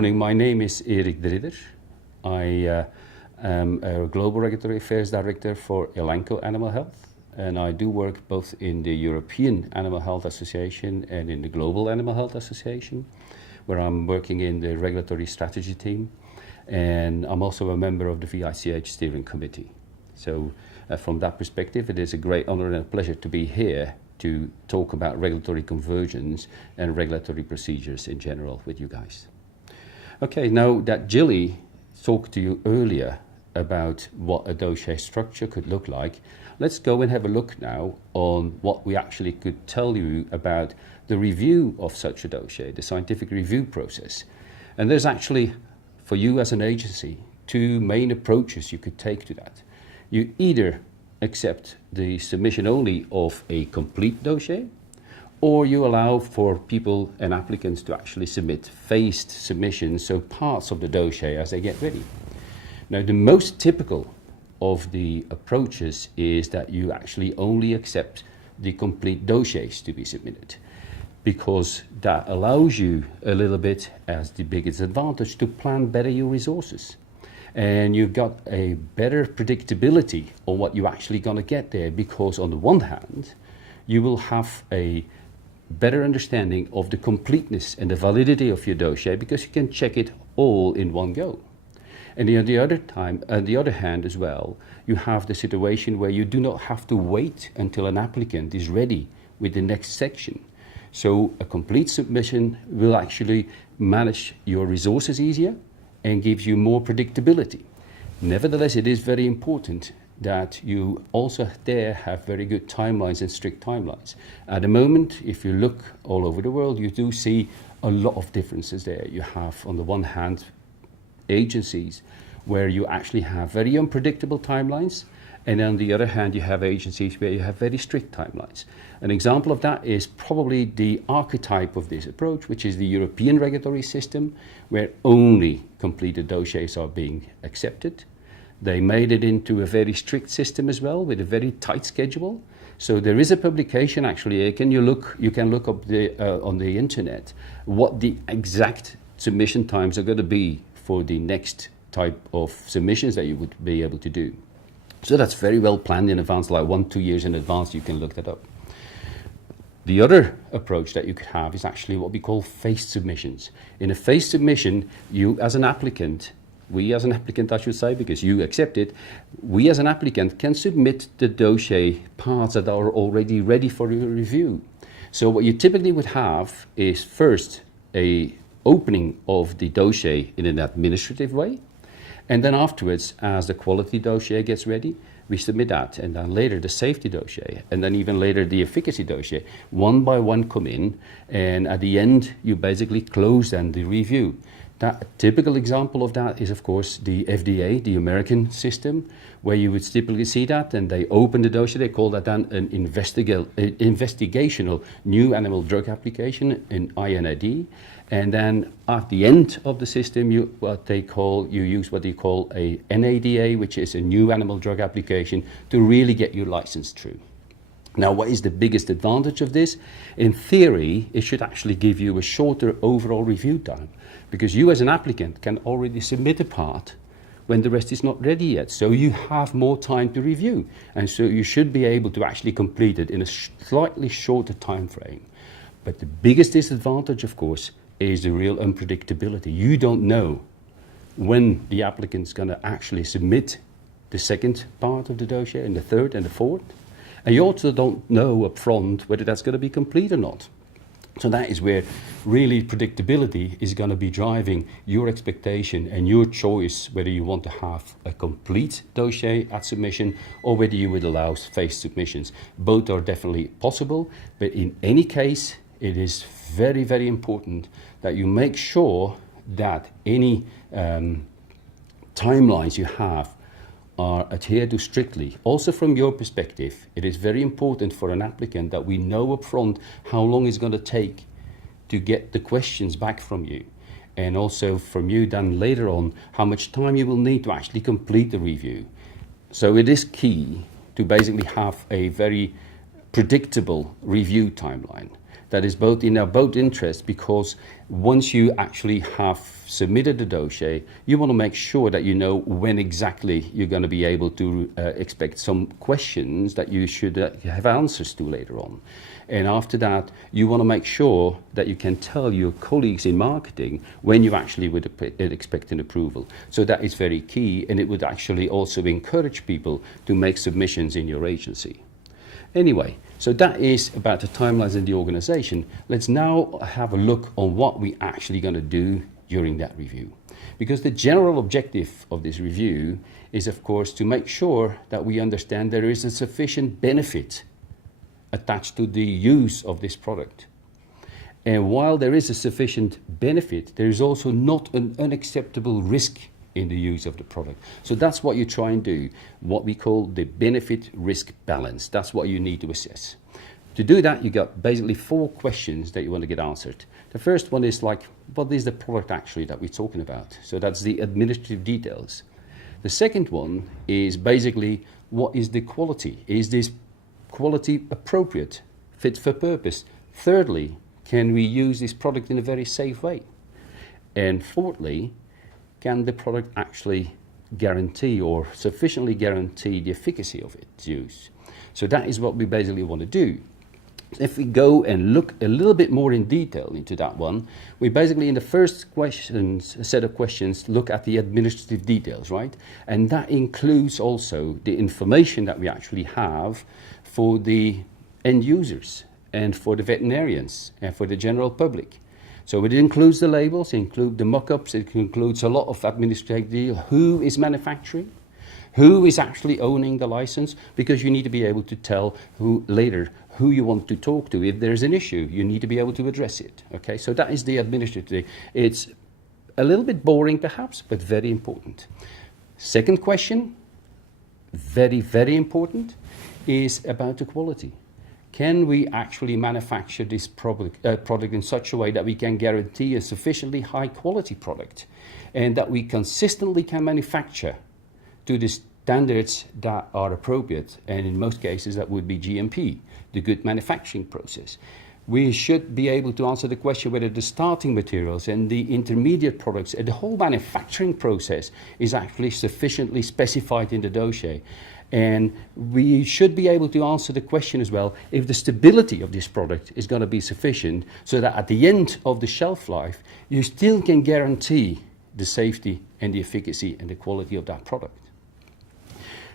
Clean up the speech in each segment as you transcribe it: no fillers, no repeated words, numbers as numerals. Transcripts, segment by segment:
morning. My name is Erik Dridder. I am a Global Regulatory Affairs Director for Elanco Animal Health, and I do work both in the European Animal Health Association and in the Global Animal Health Association, where I'm working in the regulatory strategy team, and I'm also a member of the VICH steering committee. So from that perspective, it is a great honor and a pleasure to be here to talk about regulatory convergence and regulatory procedures in general with you guys. Okay, now that Jilly talked to you earlier about what a dossier structure could look like, let's go and have a look now on what we actually could tell you about the review of such a dossier, the scientific review process. And there's actually, for you as an agency, two main approaches you could take to that. You either accept the submission only of a complete dossier, or you allow for people and applicants to actually submit phased submissions, so parts of the dossier as they get ready. Now, the most typical of the approaches is that you actually only accept the complete dossiers to be submitted, because that allows you a little bit, as the biggest advantage, to plan better your resources. And you've got a better predictability on what you're actually going to get there, because on the one hand, you will have a better understanding of the completeness and the validity of your dossier, because you can check it all in one go. And on the other hand as well, you have the situation where you do not have to wait until an applicant is ready with the next section. So a complete submission will actually manage your resources easier and gives you more predictability. Nevertheless, it is very important that you also there have very good timelines and strict timelines. At the moment, if you look all over the world, you do see a lot of differences there. You have, on the one hand, agencies where you actually have very unpredictable timelines, and on the other hand, you have agencies where you have very strict timelines. An example of that is probably the archetype of this approach, which is the European regulatory system, where only completed dossiers are being accepted. They made it into a very strict system as well, with a very tight schedule. So there is a publication actually. You can look up on the internet what the exact submission times are going to be for the next type of submissions that you would be able to do. So that's very well planned in advance, like 1-2 years in advance. You can look that up. The other approach that you could have is actually what we call phased submissions. In a phased submission, you as an applicant, we as an applicant I should say, because you accept it, we as an applicant can submit the dossier parts that are already ready for your review. So what you typically would have is first a opening of the dossier in an administrative way, and then afterwards, as the quality dossier gets ready, we submit that, and then later the safety dossier, and then even later the efficacy dossier. One by one come in, and at the end, you basically close then the review. That typical example of that is, of course, the FDA, the American system, where you would typically see that, and they open the dossier. They call that then an investigational new animal drug application, an IND. And then at the end of the system, you use what they call a NADA, which is a new animal drug application, to really get your license through. Now, what is the biggest advantage of this? In theory, it should actually give you a shorter overall review time, because you as an applicant can already submit a part when the rest is not ready yet. So you have more time to review. And so you should be able to actually complete it in a slightly shorter time frame. But the biggest disadvantage, of course, is the real unpredictability. You don't know when the applicant's going to actually submit the second part of the dossier, and the third and the fourth. And you also don't know up front whether that's going to be complete or not. So that is where really predictability is going to be driving your expectation and your choice, whether you want to have a complete dossier at submission or whether you would allow phased submissions. Both are definitely possible, but in any case, it is very, very important that you make sure that any timelines you have are adhered to strictly. Also from your perspective, it is very important for an applicant that we know upfront how long it's going to take to get the questions back from you. And also from you then later on, how much time you will need to actually complete the review. So it is key to basically have a very predictable review timeline. That is both in our both interest, because once you actually have submitted the dossier, you want to make sure that you know when exactly you're going to be able to expect some questions that you should have answers to later on. And after that, you want to make sure that you can tell your colleagues in marketing when you actually would expect an approval. So that is very key, and it would actually also encourage people to make submissions in your agency. Anyway, so that is about the timelines in the organization. Let's now have a look on what we're actually going to do during that review. Because the general objective of this review is, of course, to make sure that we understand there is a sufficient benefit attached to the use of this product. And while there is a sufficient benefit, there is also not an unacceptable risk in the use of the product. So that's what you try and do, what we call the benefit-risk balance. That's what you need to assess. To do that, you got basically 4 questions that you want to get answered. The first one is like, what is the product actually that we're talking about? So that's the administrative details. The second one is basically, what is the quality? Is this quality appropriate, fit for purpose? Thirdly, can we use this product in a very safe way? And fourthly, can the product actually guarantee or sufficiently guarantee the efficacy of its use? So that is what we basically want to do. If we go and look a little bit more in detail into that one, we basically in the first set of questions look at the administrative details, right? And that includes also the information that we actually have for the end users and for the veterinarians and for the general public. So it includes the labels, it includes the mock-ups, it includes a lot of administrative detail. Who is manufacturing? Who is actually owning the license? Because you need to be able to tell who you want to talk to. If there's an issue, you need to be able to address it. Okay, so that is the administrative. It's a little bit boring perhaps, but very important. Second question, very, very important, is about the quality. Can we actually manufacture this product in such a way that we can guarantee a sufficiently high quality product, and that we consistently can manufacture to the standards that are appropriate? And in most cases that would be GMP, the good manufacturing process. We should be able to answer the question whether the starting materials and the intermediate products and the whole manufacturing process is actually sufficiently specified in the dossier. And we should be able to answer the question as well if the stability of this product is going to be sufficient, so that at the end of the shelf life you still can guarantee the safety and the efficacy and the quality of that product.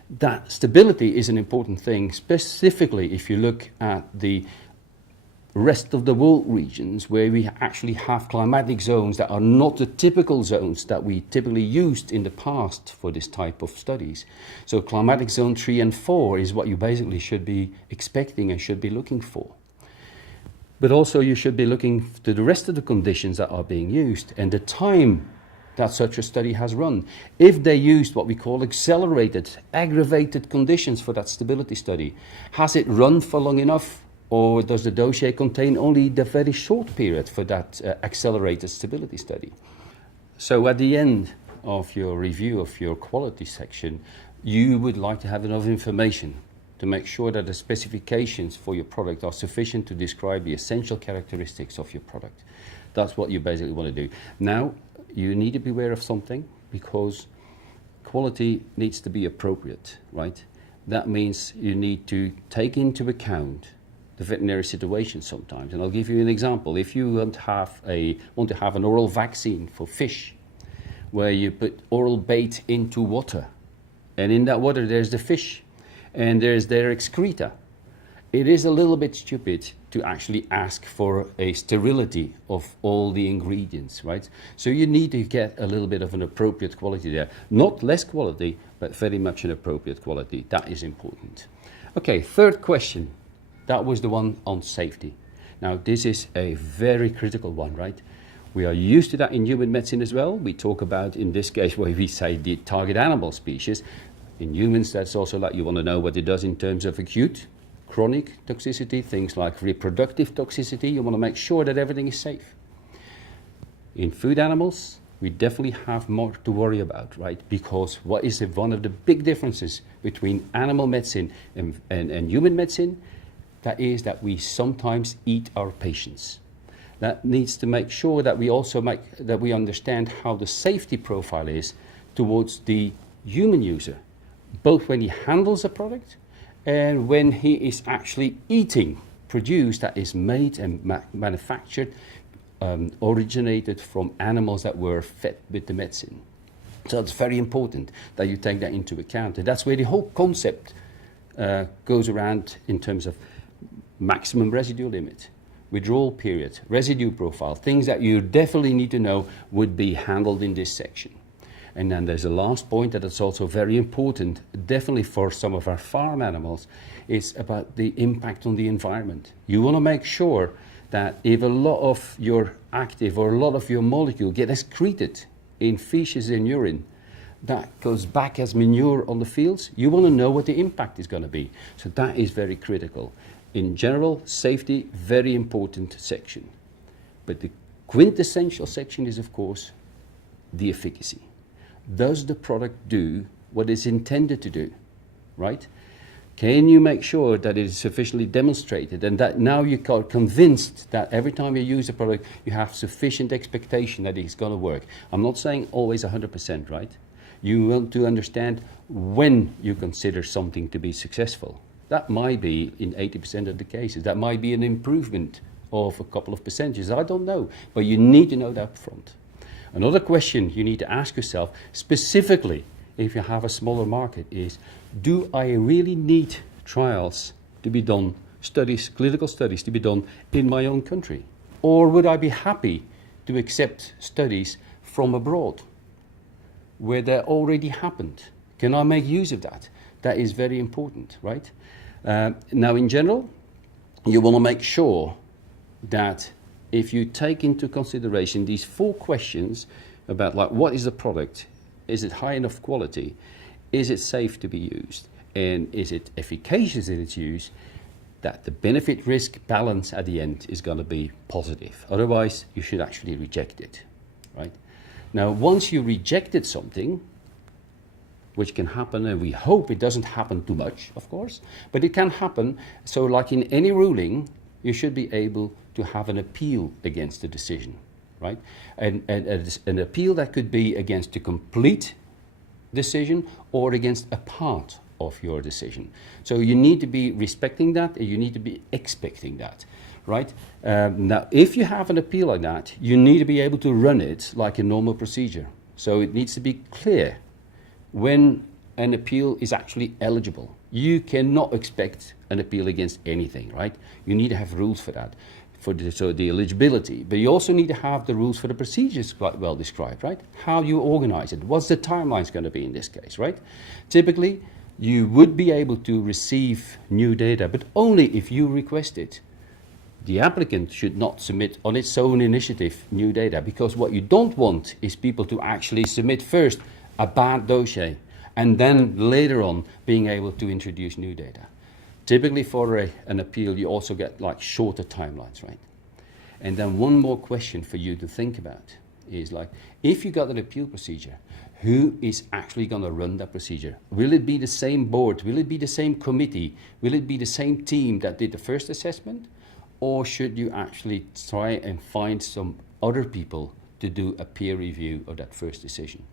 That stability is an important thing, specifically if you look at the rest of the world regions where we actually have climatic zones that are not the typical zones that we typically used in the past for this type of studies. So climatic zone 3 and 4 is what you basically should be expecting and should be looking for. But also you should be looking to the rest of the conditions that are being used and the time that such a study has run. If they used what we call accelerated, aggravated conditions for that stability study, has it run for long enough? Or does the dossier contain only the very short period for that accelerated stability study? So at the end of your review of your quality section, you would like to have enough information to make sure that the specifications for your product are sufficient to describe the essential characteristics of your product. That's what you basically want to do. Now, you need to be aware of something, because quality needs to be appropriate, right? That means you need to take into account the veterinary situation sometimes. And I'll give you an example. If you want to have an oral vaccine for fish, where you put oral bait into water, and in that water there's the fish, and there's their excreta, it is a little bit stupid to actually ask for a sterility of all the ingredients, right? So you need to get a little bit of an appropriate quality there. Not less quality, but very much an appropriate quality. That is important. Okay, third question. That was the one on safety. Now, this is a very critical one, right? We are used to that in human medicine as well. We talk about, in this case, where we say the target animal species. In humans, that's also like you want to know what it does in terms of acute, chronic toxicity, things like reproductive toxicity. You want to make sure that everything is safe. In food animals, we definitely have more to worry about, right? Because what is one of the big differences between animal medicine and human medicine? that is that we sometimes eat our patients. That needs to make sure that we also that we understand how the safety profile is towards the human user, both when he handles a product and when he is actually eating produce that is made and manufactured, originated from animals that were fed with the medicine. So it's very important that you take that into account. And that's where the whole concept goes around in terms of maximum residue limit, withdrawal period, residue profile, things that you definitely need to know would be handled in this section. And then there's a last point that is also very important, definitely for some of our farm animals, is about the impact on the environment. You want to make sure that if a lot of your active or a lot of your molecule get excreted in feces and urine, that goes back as manure on the fields, you want to know what the impact is going to be. So that is very critical. In general, safety, very important section. But the quintessential section is, of course, the efficacy. Does the product do what it's intended to do, right? Can you make sure that it is sufficiently demonstrated and that now you are convinced that every time you use a product, you have sufficient expectation that it's going to work? I'm not saying always 100%, right? You want to understand when you consider something to be successful. That might be in 80% of the cases. That might be an improvement of a couple of percentages. I don't know, but you need to know that up front. Another question you need to ask yourself, specifically if you have a smaller market, is do I really need trials to be done, studies, clinical studies to be done in my own country? Or would I be happy to accept studies from abroad where they already happened? Can I make use of that? That is very important, right? Now, in general, you want to make sure that if you take into consideration these 4 questions about, like, what is the product? Is it high enough quality? Is it safe to be used? And is it efficacious in its use? That the benefit-risk balance at the end is going to be positive. Otherwise, you should actually reject it, right? Now, once you rejected something, which can happen, and we hope it doesn't happen too much, of course, but it can happen. So like in any ruling, you should be able to have an appeal against the decision, right? And an appeal that could be against the complete decision or against a part of your decision. So you need to be respecting that, and you need to be expecting that, right? Now, if you have an appeal like that, you need to be able to run it like a normal procedure. So it needs to be clear when an appeal is actually eligible. You cannot expect an appeal against anything, right? You need to have rules for that, so the eligibility. But you also need to have the rules for the procedures quite well described, right? How you organize it. What's the timelines going to be in this case, right? Typically, you would be able to receive new data, but only if you request it. The applicant should not submit on its own initiative new data, because what you don't want is people to actually submit first a bad dossier and then later on being able to introduce new data. Typically for an appeal, you also get like shorter timelines, right? And then one more question for you to think about is, like, if you got an appeal procedure, who is actually going to run that procedure? Will it be the same board? Will it be the same committee? Will it be the same team that did the first assessment? Or should you actually try and find some other people to do a peer review of that first decision?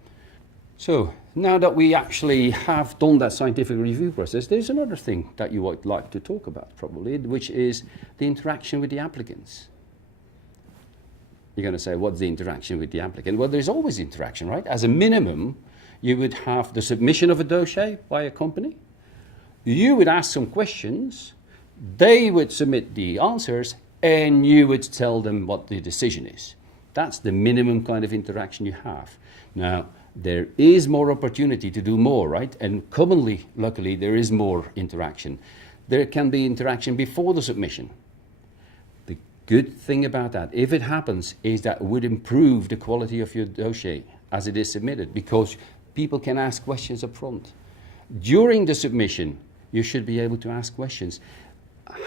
So now that we actually have done that scientific review process, there's another thing that you would like to talk about probably, which is the interaction with the applicants. You're going to say, what's the interaction with the applicant? Well, there's always interaction, right? As a minimum, you would have the submission of a dossier by a company. You would ask some questions, they would submit the answers, and you would tell them what the decision is. That's the minimum kind of interaction you have. Now, there is more opportunity to do more, right? And commonly, luckily, there is more interaction. There can be interaction before the submission. The good thing about that, if it happens, is that it would improve the quality of your dossier as it is submitted, because people can ask questions up front. During the submission, you should be able to ask questions.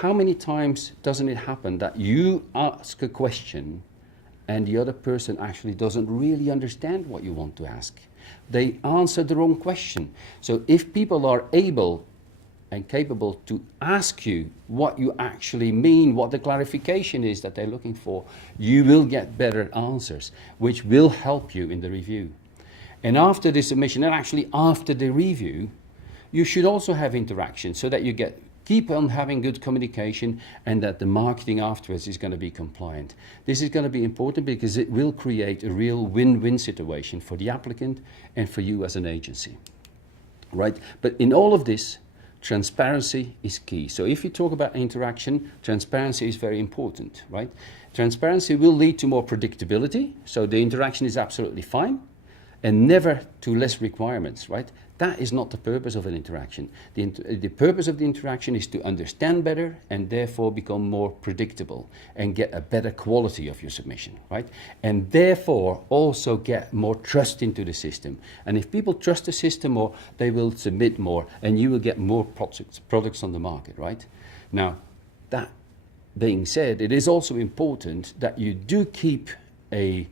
How many times doesn't it happen that you ask a question and the other person actually doesn't really understand what you want to ask? They answer the wrong question. So if people are able and capable to ask you what you actually mean, what the clarification is that they're looking for, you will get better answers, which will help you in the review. And after the submission, and actually after the review, you should also have interaction so that you keep on having good communication and that the marketing afterwards is going to be compliant. This is going to be important because it will create a real win-win situation for the applicant and for you as an agency, right? But in all of this, transparency is key. So if you talk about interaction, transparency is very important, right? Transparency will lead to more predictability, so the interaction is absolutely fine, and never to less requirements, right? That is not the purpose of an interaction. The purpose of the interaction is to understand better and therefore become more predictable and get a better quality of your submission, right? And therefore also get more trust into the system. And if people trust the system more, they will submit more and you will get more products on the market, right? Now, that being said, it is also important that you do keep a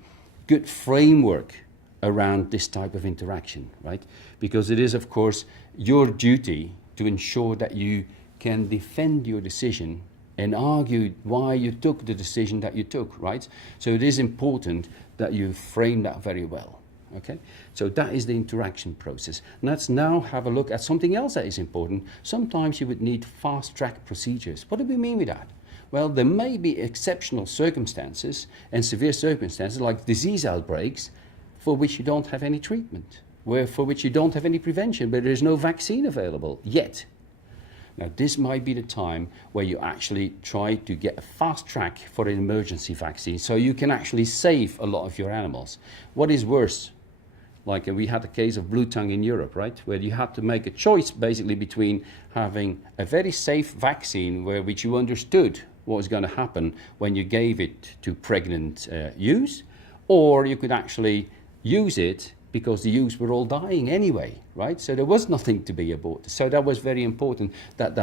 good framework around this type of interaction, right? Because it is, of course, your duty to ensure that you can defend your decision and argue why you took the decision that you took, right? So it is important that you frame that very well, okay? So that is the interaction process. Let's now have a look at something else that is important. Sometimes you would need fast-track procedures. What do we mean with that? Well, there may be exceptional circumstances and severe circumstances like disease outbreaks for which you don't have any treatment, for which you don't have any prevention, but there's no vaccine available yet. Now, this might be the time where you actually try to get a fast track for an emergency vaccine so you can actually save a lot of your animals. What is worse? Like we had a case of blue tongue in Europe, right? Where you had to make a choice basically between having a very safe vaccine which you understood what was going to happen when you gave it to pregnant ewes, or you could actually use it because the ewes were all dying anyway, right? So there was nothing to be aborted. So that was very important that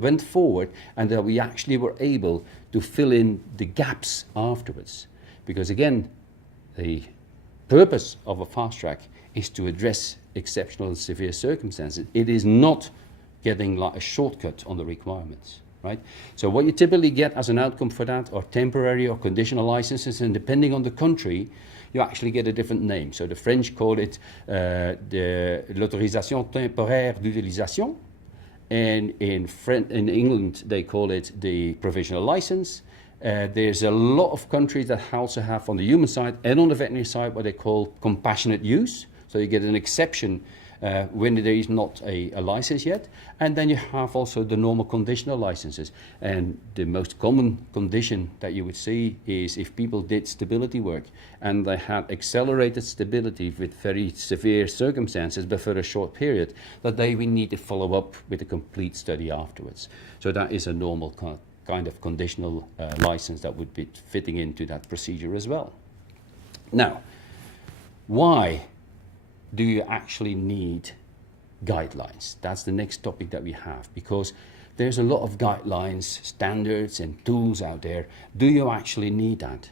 went forward and that we actually were able to fill in the gaps afterwards. Because again, the purpose of a fast track is to address exceptional and severe circumstances. It is not getting like a shortcut on the requirements, right? So what you typically get as an outcome for that are temporary or conditional licenses, and depending on the country, you actually get a different name. So the French call it l'autorisation temporaire d'utilisation, and in England they call it the provisional license. There's a lot of countries that also have on the human side and on the veterinary side what they call compassionate use. So you get an exception when there is not a license yet. And then you have also the normal conditional licenses. And the most common condition that you would see is if people did stability work and they had accelerated stability with very severe circumstances but for a short period, that they will need to follow up with a complete study afterwards. So that is a normal kind of conditional license that would be fitting into that procedure as well. Now, why do you actually need guidelines? That's the next topic that we have, because there's a lot of guidelines, standards and tools out there. Do you actually need that?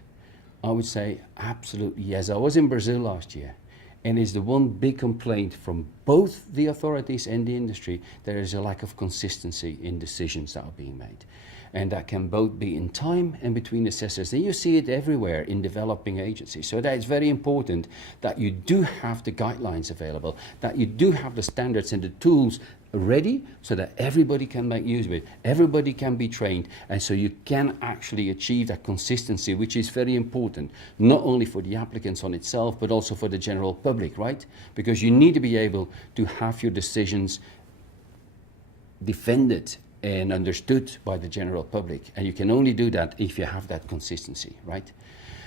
I would say absolutely yes. I was in Brazil last year, and it's the one big complaint from both the authorities and the industry. There is a lack of consistency in decisions that are being made. And that can both be in time and between assessors. And you see it everywhere in developing agencies. So that it's very important that you do have the guidelines available, that you do have the standards and the tools ready so that everybody can make use of it, everybody can be trained, and so you can actually achieve that consistency, which is very important, not only for the applicants on itself, but also for the general public, right? Because you need to be able to have your decisions defended and understood by the general public. And you can only do that if you have that consistency, right?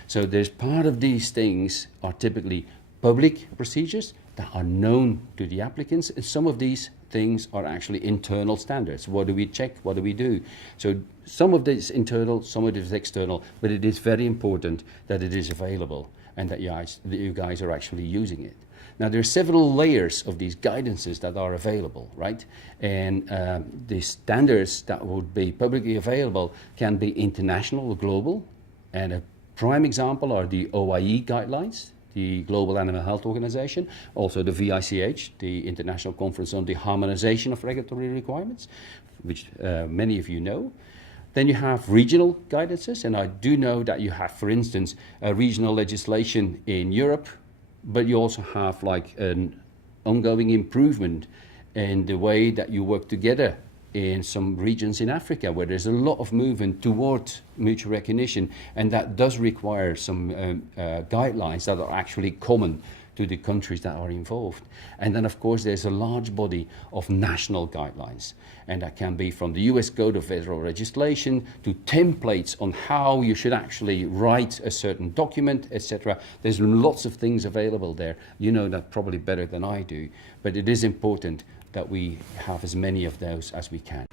So there's part of these things are typically public procedures that are known to the applicants. And some of these things are actually internal standards. What do we check? What do we do? So some of this is internal, some of it is external, but it is very important that it is available and that you guys are actually using it. Now, there are several layers of these guidances that are available, right? And the standards that would be publicly available can be international or global. And a prime example are the OIE guidelines, the Global Animal Health Organization, also the VICH, the International Conference on the Harmonization of Regulatory Requirements, which many of you know. Then you have regional guidances, and I do know that you have, for instance, a regional legislation in Europe, but you also have like an ongoing improvement in the way that you work together in some regions in Africa, where there's a lot of movement towards mutual recognition, and that does require some guidelines that are actually common to the countries that are involved. And then of course there's a large body of national guidelines, and that can be from the US Code of Federal Legislation to templates on how you should actually write a certain document, etc. There's lots of things available there. You know that probably better than I do, but it is important that we have as many of those as we can.